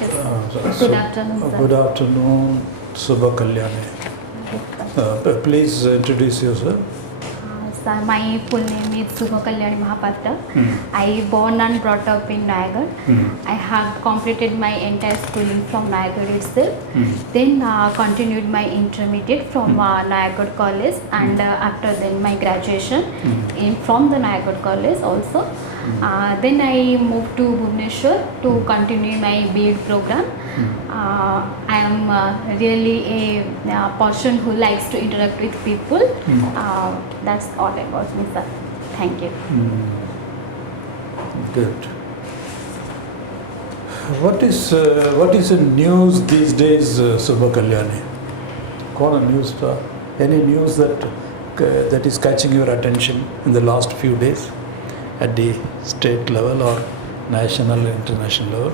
Yes. Good afternoon, sir. Good afternoon, SUBHAKALYANI. Please introduce yourself. Sir, my full name is SUBHAKALYANI MAHAPATRA. I born and brought up in Nayagarh. I have completed my entire schooling from Nayagarh itself. Then continued my intermediate from Nayagarh College, and after then my graduation from the Nayagarh College also. Then I moved to Bhubaneswar to continue my B.Ed program. I am really a person who likes to interact with people. That's all about me, sir. Thank you. Good. What is the news these days, SUBHAKALYANI? What news? Any news that is catching your attention in the last few days at the state level or national, international level?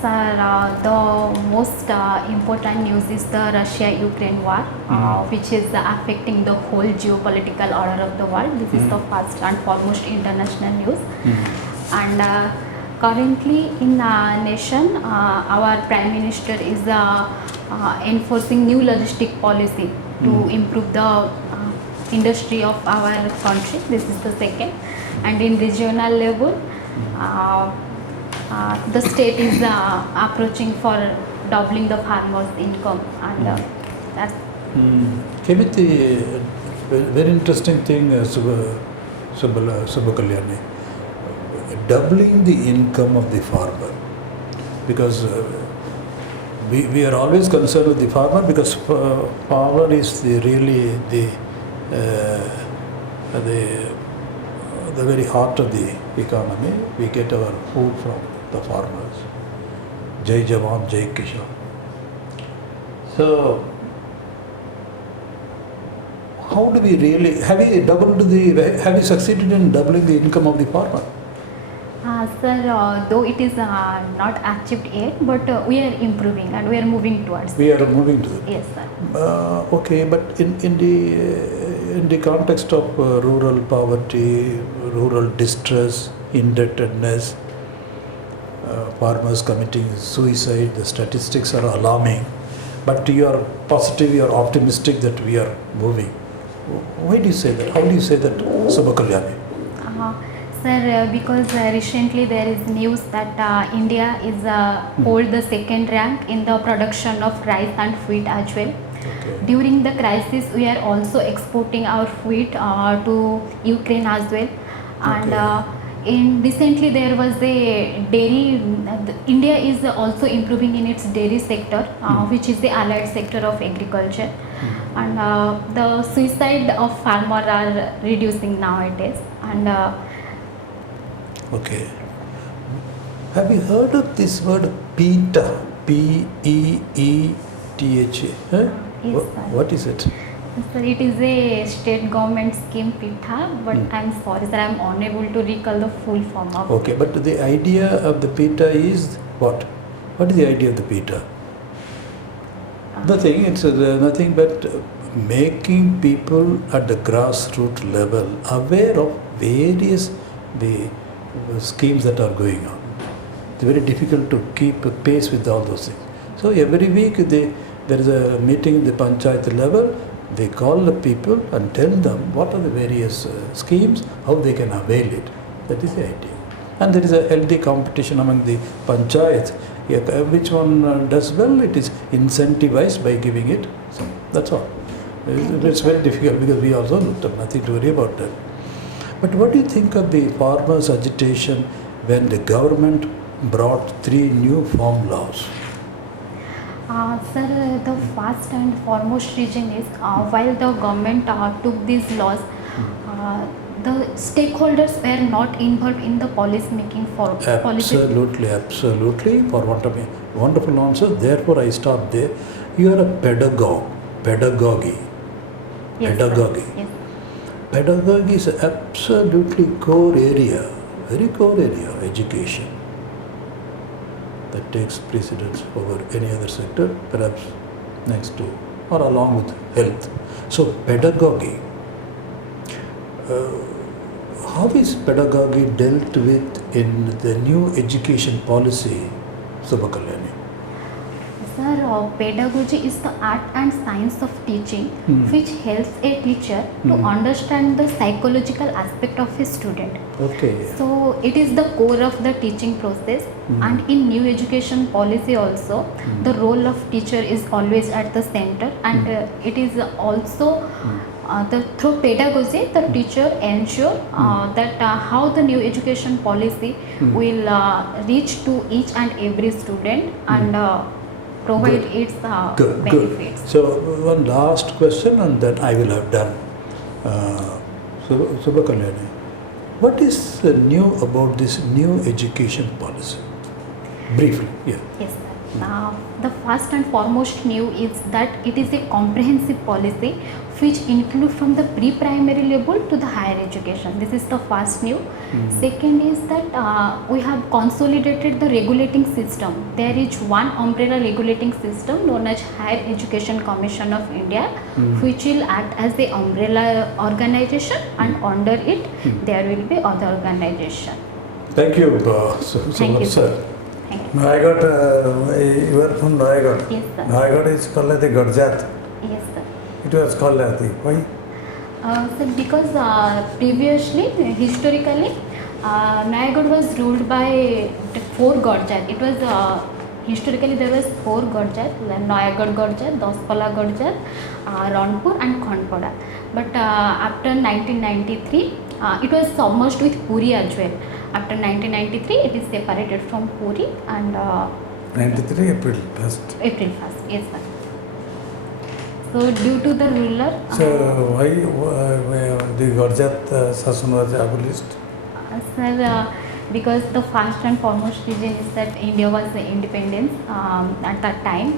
Sir, the most important news is the Russia-Ukraine war, which is affecting the whole geopolitical order of the world. This is the first and foremost international news. And currently in the nation, our Prime Minister is enforcing new logistic policy to improve the industry of our country. This is the second. And in regional level, the state is approaching for doubling the farmers' income, and that's. Came with the very interesting thing, SUBHAKALYANI, doubling the income of the farmer, because we are always concerned with the farmer, because farmer is really the very heart of the economy. We get our food from the farmers. Jai Jawan, Jai Kishan. So, how do we really, have you succeeded in doubling the income of the farmer? Sir, though it is not achieved yet, but we are improving and we are moving towards. We are moving to it. Yes, sir. Okay, but in the context of rural poverty, rural distress, indebtedness, farmers committing suicide, the statistics are alarming. But you are positive, you are optimistic that we are moving. Why do you say that? How do you say that, SUBHAKALYANI? Sir, because recently there is news that India is hold the second rank in the production of rice and wheat as well. Okay. During the crisis, we are also exporting our wheat to Ukraine as well. And recently there was a dairy. India is also improving in its dairy sector, which is the allied sector of agriculture. And the suicide of farmers are reducing nowadays. And okay. Have you heard of this word PETA? P-E-E-T-H-A? Huh? Yes, What is it? Sir, it is a state government scheme, PETA, but I'm sorry, sir, I'm unable to recall the full form of. Okay, but the idea of the PETA is what? What is the idea of the PETA? Nothing, it's nothing but making people at the grassroots level aware of various schemes that are going on. It's very difficult to keep pace with all those things. So every week there is a meeting at the panchayat level. They call the people and tell them what are the various schemes, how they can avail it. That is the idea. And there is a healthy competition among the panchayats. Which one does well, it is incentivized by giving it. So that's all. It's very difficult because we also have nothing to worry about that. But what do you think of the farmers' agitation when the government brought 3 new farm laws? Sir, the first and foremost reason is while the government took these laws, the stakeholders were not involved in the policy making for policy. Absolutely. For want of a wonderful answer. Therefore, I stop there. You are a pedagogy. Yes, Pedagogy. sir. Yes. Pedagogy is absolutely core area, very core area of education that takes precedence over any other sector, perhaps next to or along with health. So pedagogy, how is pedagogy dealt with in the new education policy SUBHAKALYANI? Sir, pedagogy is the art and science of teaching which helps a teacher to understand the psychological aspect of his student. Okay. So it is the core of the teaching process, and in new education policy also the role of teacher is always at the center, and it is also through pedagogy the teacher ensure that how the new education policy will reach to each and every student and provide its benefits. So one last question and then I will have done. SUBHAKALYANI, what is new about this new education policy? Briefly, yeah. Yes, sir. The first and foremost new is that it is a comprehensive policy which include from the pre-primary level to the higher education. This is the first new. Second is that we have consolidated the regulating system. There is one umbrella regulating system known as Higher Education Commission of India, which will act as the umbrella organization, and under it there will be other organization. Thank you, Thank you, sir. Thank you. Nayagarh, you are from Nayagarh. Yes, sir. Nayagarh is called as the Garjat. Yes, sir. It was called as the, why? So because previously, historically, Nayagarh was ruled by 4 Garjat. It was historically there was 4 Garjat: Nayagarh Garjat, Daspala Garjat, Ranpur and Khandpada. But after 1993, it was submerged with Puri as well. After 1993, it is separated from Puri and 93 April 1st. April 1st. Yes, sir. So due to the ruler. So why the Garjat Sasana was abolished? Sir, because the first and foremost reason is that India was independent at that time.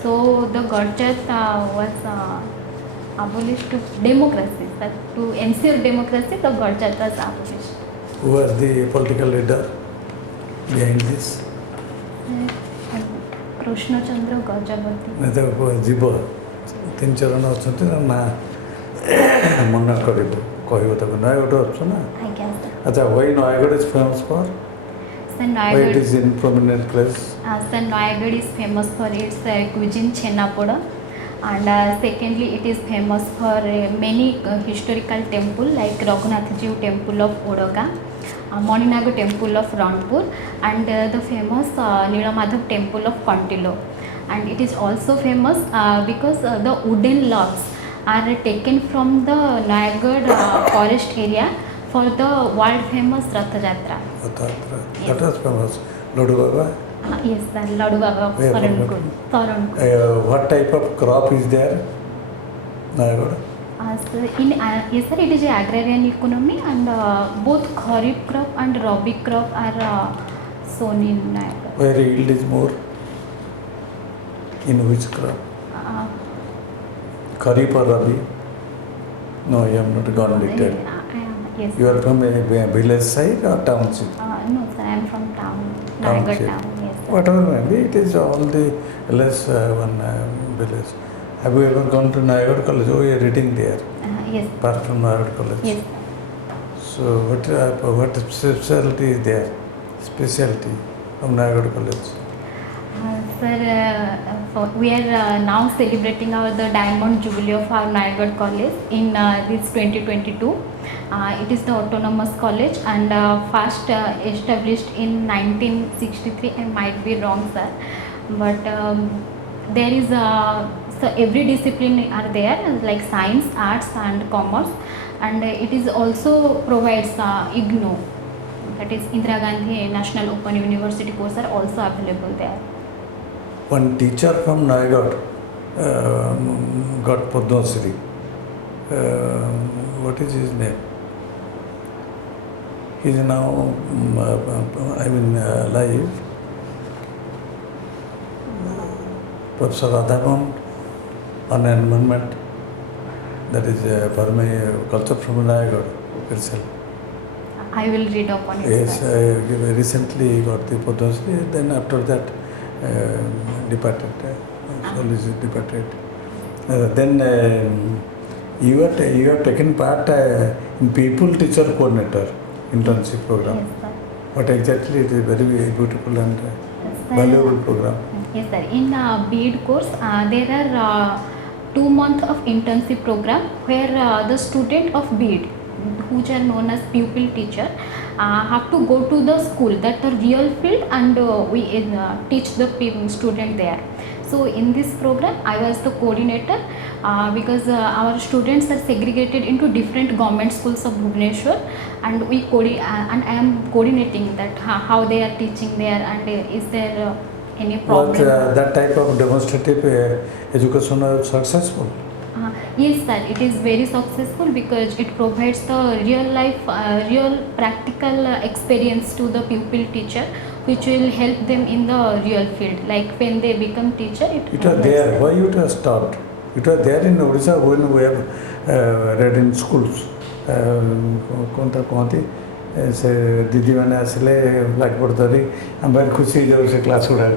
So the Garjat was abolished to democracy. But to ensure democracy, the Garjat was abolished. Who was the political leader behind this? Krishna Chandra Gajapati. जीव 3 चरण अच्छा ना मन कर नयागढ़ अच्छे ना I guess. अच्छा why Nayagarh is famous for? Sir, Why it Nayagarh, is in prominent place? Sir, Nayagarh is famous for its cuisine Chenapoda, and secondly it is famous for many historical temple like Raghunathji temple of Odoka, Maninaga temple of Ranpur, and the famous Nilamadhav temple of Kantilo. And it is also famous because the wooden logs are taken from the Nayagarh forest area for the world famous Ratha Jatra. That was famous. Ladu Baba. Yes, the Ladu Baba of Where from Saranpur. What type of crop is there? Nayagarh. So yes, sir, it is a agrarian economy, and both Kharif crop and Rabi crop are sown in Nayagarh. Where yield is more? In which crop? Kharif or Rabi? No, you have not gone detail. Yes. You are from a village side or township? No, sir, I am from town, Nayagarh Township. town. Yes, sir. Whatever maybe, it is all the less one village. Have you ever gone to Nayagarh College? Oh, you are reading there. Yes. Apart from Nayagarh College. Yes. So what specialty is there? Specialty from Nayagarh College. Sir, we are now celebrating the Diamond Jubilee of our Nayagarh College in this 2022. It is the autonomous college and first established in 1963. I might be wrong, sir, but there is so every discipline are there like science, arts and commerce, and it is also provides IGNOU, that is Indira Gandhi National Open University course are also available there. One teacher from Nayagarh got Padma Shri. What is his name? He is now, alive. Professor Radhamohan on environment. That is Burma culture from Nayagarh itself. I will read up on it. Yes, sir. recently he got the Padma Shri. Then after that, departed. Departed. Then you have taken part in People Teacher Coordinator internship program. Yes, sir. What exactly it is very beautiful and sir. Valuable program. Yes, sir. In BEd course, there are 2 months of intensive program where the student of BEd, which are known as pupil teacher, have to go to the school, that the real field, and we teach the student there. So in this program, I was the coordinator because our students are segregated into different government schools of Bhubaneswar, and and I am coordinating that how they are teaching there, and is there any problem. But that type of demonstrative education was successful. Yes, sir. It is very successful because it provides the real life, real practical experience to the pupil teacher, which will help them in the real field. Like when they become teacher, It was there. Why it was taught? It was there in Odisha when we have read in schools. कौन कहती से दीदी मैंने आसले blackboard धरी हम भाई खुशी जो से क्लास गुड़ा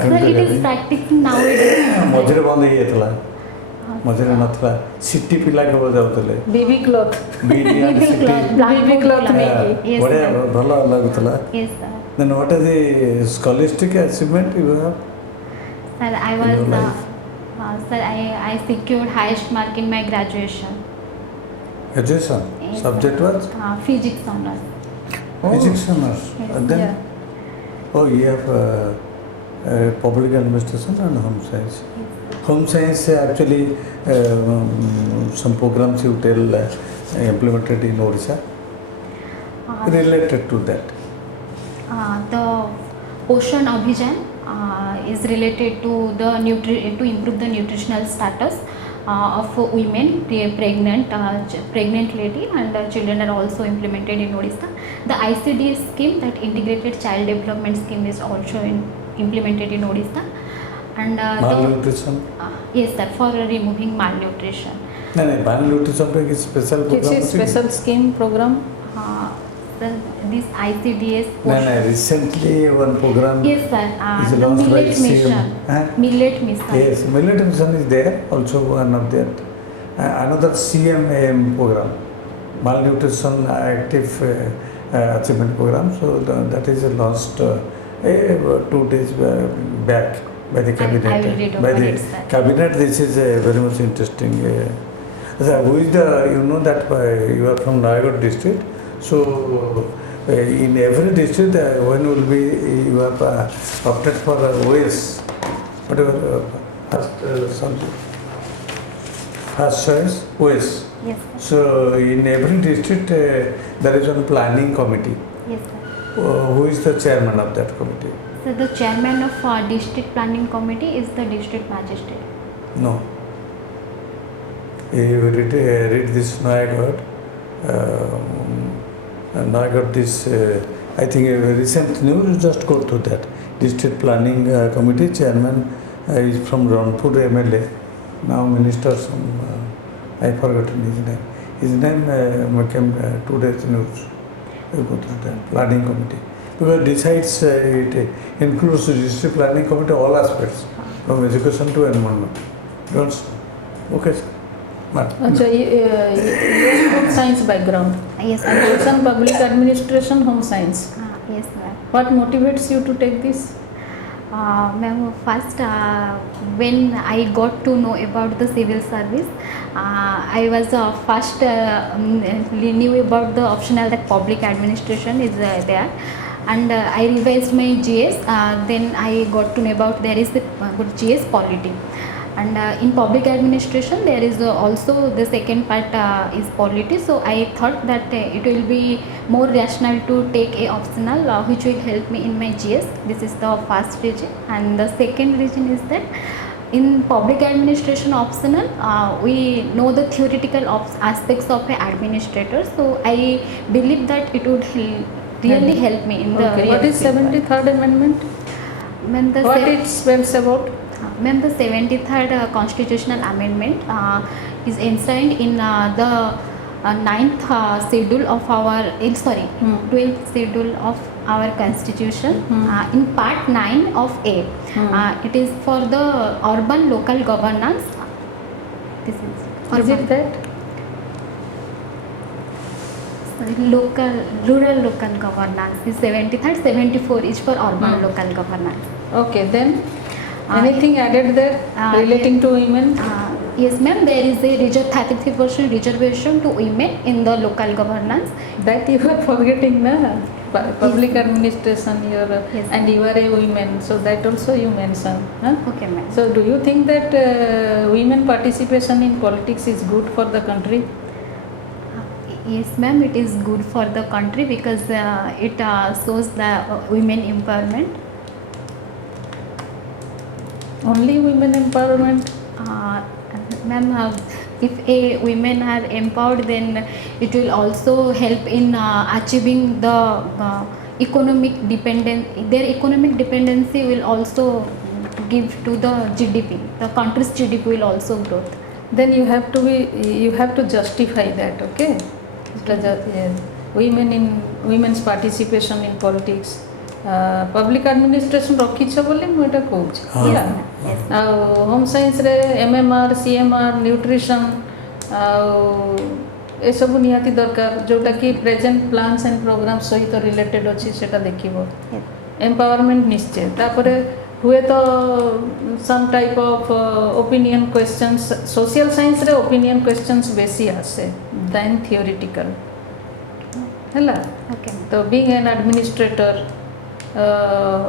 Sir, it is practicing nowadays. मझे बंद ही था मझे नथला सिटी पिला के बजाउतले baby cloth Baby cloth, blackboard cloth cloth. making. Yes, बढ़िया sir. भला लगुतला. Yes, sir. Then what is the scholastic achievement you have? Sir, I In was, your life? sir, I secured highest mark in my graduation. Education. Yes, Subject sir. was Physics honors. physics honors. Yes, And then Yeah. oh you have public administration and home science. Home science actually some programs you tell implemented in Odisha related to that. The Poshan Abhijan is related to the to improve the nutritional status of women, pregnant lady, and children are also implemented in Odisha. The ICDS scheme, that integrated child development scheme, is also implemented in Odisha. And Malnutrition. yes, sir, for removing malnutrition. No, malnutrition पे किसी special किसी program होती है? Special scheme program This ICDS. No, recently one program Yes, sir. is The launched by millet CM. mission. Huh? Millet mission. Yes, millet mission is there, also one of that. Another CMAM program, malnutrition active achievement program. So that is launched 2 days back by the cabinet. I will read By over the it, sir. cabinet, this is very much interesting. So who is the, you know that you are from Nayagad district. So in every district, when will be you have opted for OAS, whatever first choice OAS. Yes, sir. So in every district there is one planning committee. Yes, sir. Who is the chairman of that committee? So the chairman of district planning committee is the district magistrate. No. You read this Nayagad. Nayagad this, I think a recent news, just go to that. District Planning Committee Chairman is from Rampur MLA, now Minister I forgotten his name. His name came 2 days news. You go to that Planning Committee. Because decides, it includes the District Planning Committee all aspects, from education to environment. Don't okay, sir. अच्छा ये home science background Yes, sir. Education public administration home science Yes, ma'am. What motivates you to take this Ma'am, first when I got to know about the civil service, I was first knew about the optional that public administration is there, and I revised my GS. Then I got to know about there is the good GS polity. And in public administration there is also the second part is polity. So I thought that it will be more rational to take a optional which will help me in my GS. This is the first reason. And the second reason is that in public administration optional we know the theoretical aspects of an administrator. So I believe that it would really help me in the Okay. What real is field. 73rd amendment? When the What it spells about? Ma'am, the 73rd constitutional amendment is enshrined in the 9th schedule of our 12th schedule of our constitution. In part 9 of A, it is for the urban local governance. This is Is it that? rural local governance is 73rd. 74 is for urban local governance. Okay, then anything added there relating to women? Yes, ma'am. There is a 33% reservation to women in the local governance. That you are forgetting, na? Public Yes. administration, Yes. and you are a woman, so that also you mention. Huh? Okay, ma'am. So, do you think that women participation in politics is good for the country? Yes, ma'am. It is good for the country because it shows the women empowerment. Only women empowerment? Ma'am, if a women are empowered, then it will also help in achieving the economic dependence. Their economic dependency will also give to the GDP. The country's GDP will also grow. Then you have to justify that, okay? Women's participation in politics. Public administration ରଖିଛ ବୋଲି ମୁଁ ଏଟା କହୁଛି ହେଲା ଆଉ home ସାଇନ୍ସରେ MMR, CMR, nutrition ଆଉ ଏସବୁ ନିହାତି ଦରକାର ଯେଉଁଟାକି ପ୍ରେଜେଣ୍ଟ ପ୍ଲାନ୍ସ ଆଣ୍ଡ ପ୍ରୋଗ୍ରାମ ସହିତ ରିଲେଟେଡ୍ ଅଛି ସେଇଟା ଦେଖିବ ଏମ୍ପାୱାରମେଣ୍ଟ ନିଶ୍ଚୟ ତାପରେ ହୁଏତ some type of opinion questions social ସାଇନ୍ସରେ ଓପିନିଅନ୍ କ୍ୱେଶ୍ଚନ୍ସ ବେଶୀ ଆସେ ଦେନ୍ ଥିଓରିଟିକାଲ ହେଲା ତ being an administrator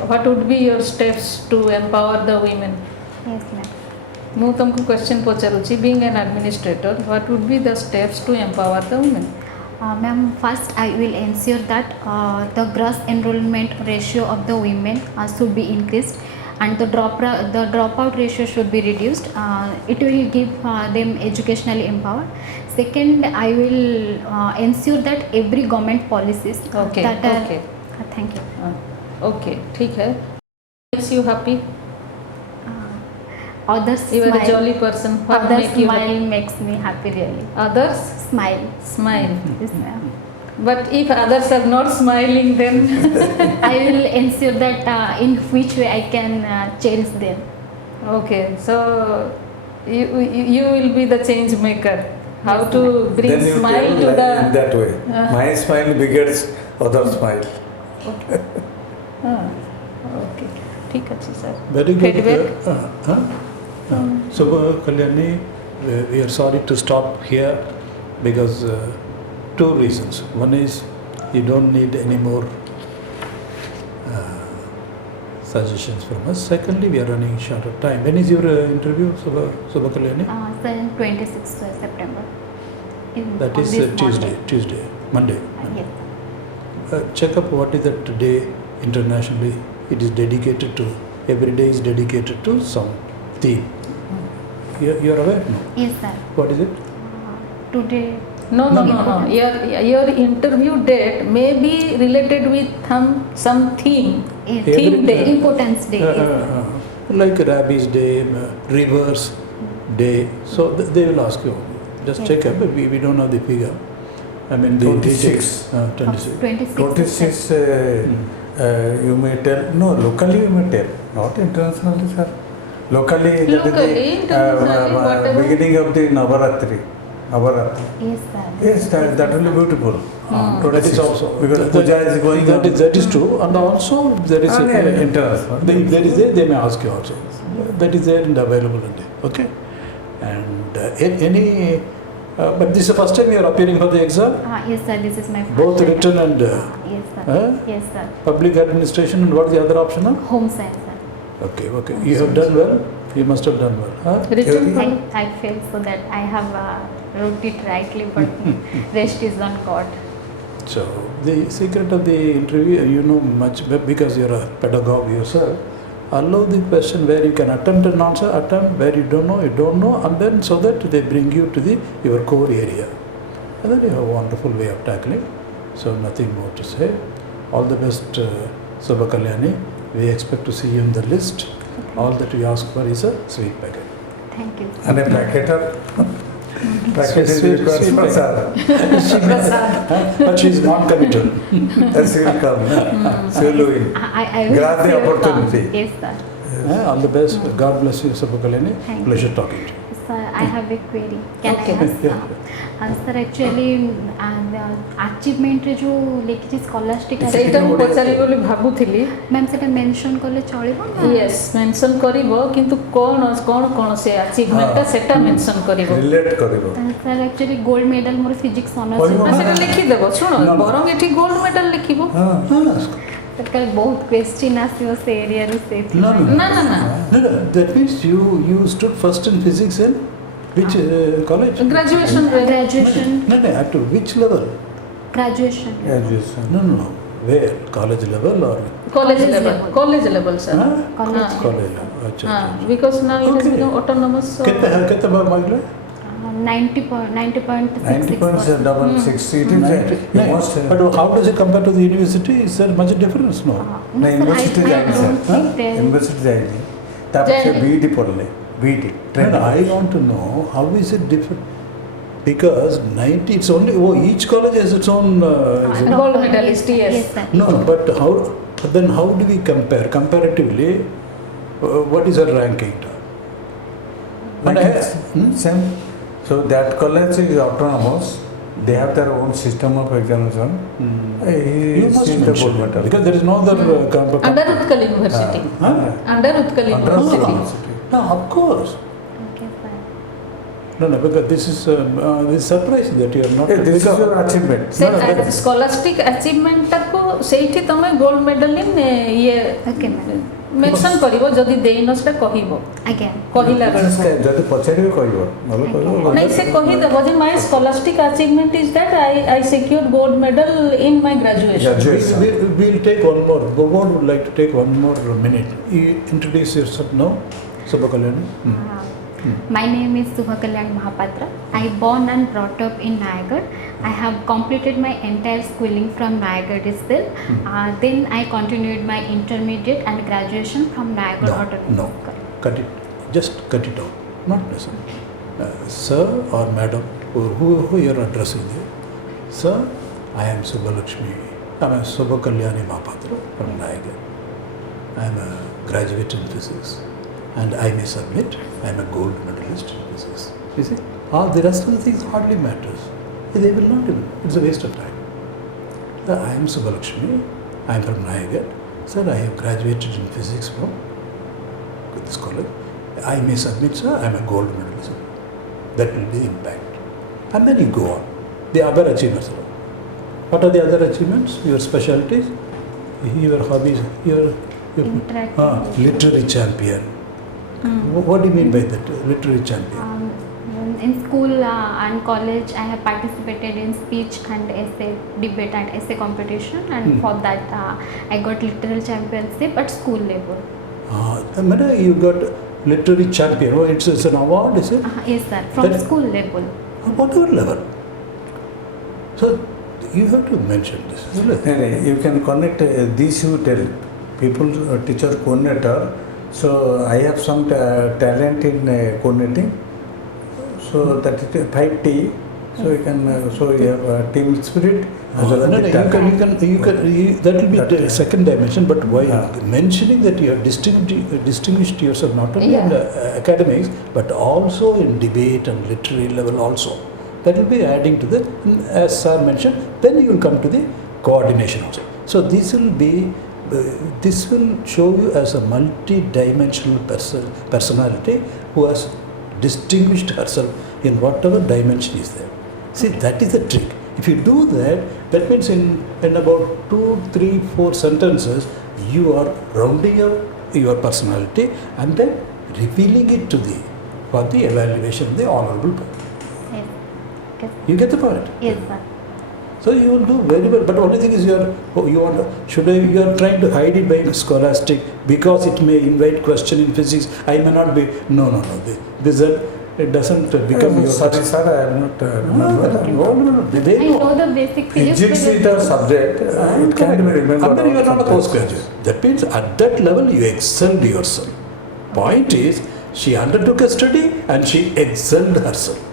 what would be your steps to empower the women? Yes, ma'am. ମୁଁ तुमको question पचारुची being an administrator what would be the steps to empower the women? Ma'am, first I will ensure that the gross enrollment ratio of the women should be increased and the dropout ratio should be reduced. It will give them educationally empowered. Second, I will ensure that every government policies Okay. Thank you. Okay, ठीक है. Makes you happy? Others You are a smile. jolly person. What Others make you smile happy? makes me happy really. Others Smile. smile. Yes, ma'am. But if others are not smiling, then I will ensure that in which way I can change them. okay. So you will be the change maker. How to bring Then you smile tell to like the in that way. My smile begets other smile. Okay. ठीक अच्छी sir. Very good. Feedback? Subhakalyani, we are sorry to stop here because two reasons. One is you don't need any more suggestions from us. Secondly, we are running short of time. When is your interview, Subhakalyani? So in 26th September. That on is this Tuesday, Monday. Yes. Check up what is that today internationally. It is dedicated to, every day is dedicated to some theme. You are aware? No? Yes, sir. What is it? Today. No. Your interview date may be related with some theme. Yes. Theme day. Importance day. Yes. Like Rabies Day, Rivers Day. So they will ask you. Just check up. We don't know the figure. I mean the 26. 26. 26 you may tell, no, locally you may tell, not internationally, sir. Locally, that is internationally, the whatever. beginning of the Navaratri. Yes, sir. Yes, that will be beautiful. That is also because puja is going on. that is true, and also there is international. there is there, they may ask you also. That is there and available in there. Okay, and any. But this is the first time you are appearing for the exam. Yes, sir. This is my first Both time. written and Yes, sir. Yes, sir. public administration, and what is the other option? Huh? Home science, sir. Okay. You have done well. You must have done well. Huh? Written I feel so that I have wrote it rightly, but rest is on God. So the secret of the interview, you know much because you are a pedagogue yourself. Allow the question where you can attempt an answer, where you don't know, and then so that they bring you to your core area. And then you have a wonderful way of tackling. So nothing more to say. All the best, Subhakalyani. We expect to see you in the list. All that we ask for is a sweet packet. Thank you. And a packeter. Packet is Sweet required for packet. Prasad. But she is not committed. She will come. She will win. I will Grab the sure opportunity. come. Yes, sir. All the best. God bless you, Subhakalyani. Thank you. Pleasure talking to you. Sir, I have a query. Can Okay. I ask? Sir, actually, achievement रे जो लेखिଛି scholastic ସେଇଟା ମୁଁ ପଚାରିବି ବୋଲି ଭାବୁଥିଲି ma'am सेटा mention करले चलिबो ना यस मेंशन करिवो किंतु कोन कोन कोन से अचीवमेंट सेटा मेंशन करिवो रिलेट करिवो सर एक्चुअली गोल्ड मेडल मोर फिजिक्स करिवो। ऑनर्स सेटा लिखि देबो सुनो बरंग एठी गोल्ड मेडल लिखिबो सर बहुत क्वेश्चन आसियो से एरिया रो से No, no. ना ना ना No, that means you stood first in physics in which college? Graduation graduation No, up to which level? Graduation graduation No. Where? College level or? College level sir Huh? College College level. अच्छा, हां अच्छा. Because now it has Okay. Become autonomous कितना marks 90.66 90.66 it is almost But how does it compare to the university? Is there much difference? No. ना university जाएंगे sir sir university जाएंगे तब से जाएंगे। बीईडी पढ़ने B.Ed No, I want to know how is it different? Because 90, it's only, each college has its own. Gold medalist, yes. Yes, sir. No, but then how do we compare? Comparatively, what is our ranking? Like And it's same. So that college is autonomous. They have their own system of examination. You He must is the mention gold it, medal. because there is no other under Utkal university Huh? Under Utkal university No, of course. Okay, sir. No, because this is surprising that you are not. Hey, this is your achievement. से No, no, scholastic achievement को सेठी तमे gold medal इन ये Okay, ma'am. Mention करिवो जदी देइनो सेटा कहिवो Again. कहिला बेले ଯଦି ପଚାରିବେ କହିବ ଭଲ କହିବ नहीं से कहि देबो जे my scholastic achievement is that I secured gold medal in my graduation We'll take one more. Gogol would like to take one more minute. You introduce yourself now, SUBHAKALYANI. My name is SUBHAKALYANI Mahapatra. I born and brought up in Nayagarh. I have completed my entire schooling from Nayagarh itself. Then I continued my intermediate and graduation from Nayagarh Autonomous. No, cut it. Just cut it out. Not necessary. Sir or madam, who you are addressing there. Sir, I am Subhalakshmi. I am SUBHAKALYANI Mahapatra from Nayagarh. I am a graduate in physics. And I may submit, I am a gold medalist in physics. You see, all the rest of the things hardly matters. They will not even, it's a waste of time. I am Subhalakshmi, I am from Nayagarh. Sir, I have graduated in physics from this college. I may submit, sir, I am a gold medalist. That will be the impact. And then you go on. The other achievements. What are the other achievements? Your specialties? Your hobbies? Your Interactive. literary champion. What do you mean by that? Literary champion? In school and college, I have participated in speech and essay debate and essay competition, and for that I got literal championship at school level. Madam, you got literary champion. Oh, it's an award, is it? Yes, sir. From That- school level. Whatever level. So you have to mention this, isn't it? you can connect this you tell people teacher coordinator. So I have some talent in coordinating. So that is 5T. So you can so you have team spirit. as well as No, the you talent. that will be That, the second dimension. But why Yeah. mentioning that you have distinguished yourself not only in academics but also in debate and literary level also. That will be adding to the, as sir mentioned. Then you will come to the coordination also. So this will be. This will show you as a multi-dimensional personality who has distinguished herself in whatever dimension is there. See, that is the trick. If you do that, that means in about 2, 3, 4 sentences, you are rounding up your personality and then revealing it to for the evaluation of the honorable person. Yes. Okay. You get the point? Yes, sir. So you will do very well, but only thing is you are trying to hide it by scholastic because it may invite question in physics. I may not be. No. It doesn't become your. Sorry, sir, I am not. No. They I know. know the basic physics. Physics is the subject. It can be remembered. And then you are not a sometimes. postgraduate. That means at that level you excelled yourself. Point is, she undertook a study and she excelled herself.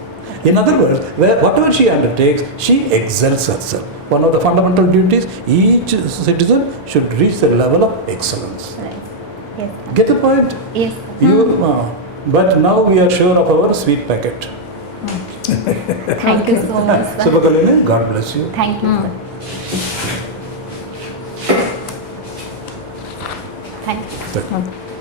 In other words, whatever she undertakes, she excels herself. One of the fundamental duties, each citizen should reach the level of excellence. Right. Yes, sir. Get the point? Yes, sir. You, But now we are sure of our sweet packet. Thank you so much, sir. Subhakalyani, God bless you. Thank you, sir. Thank you. Thank you. Hmm.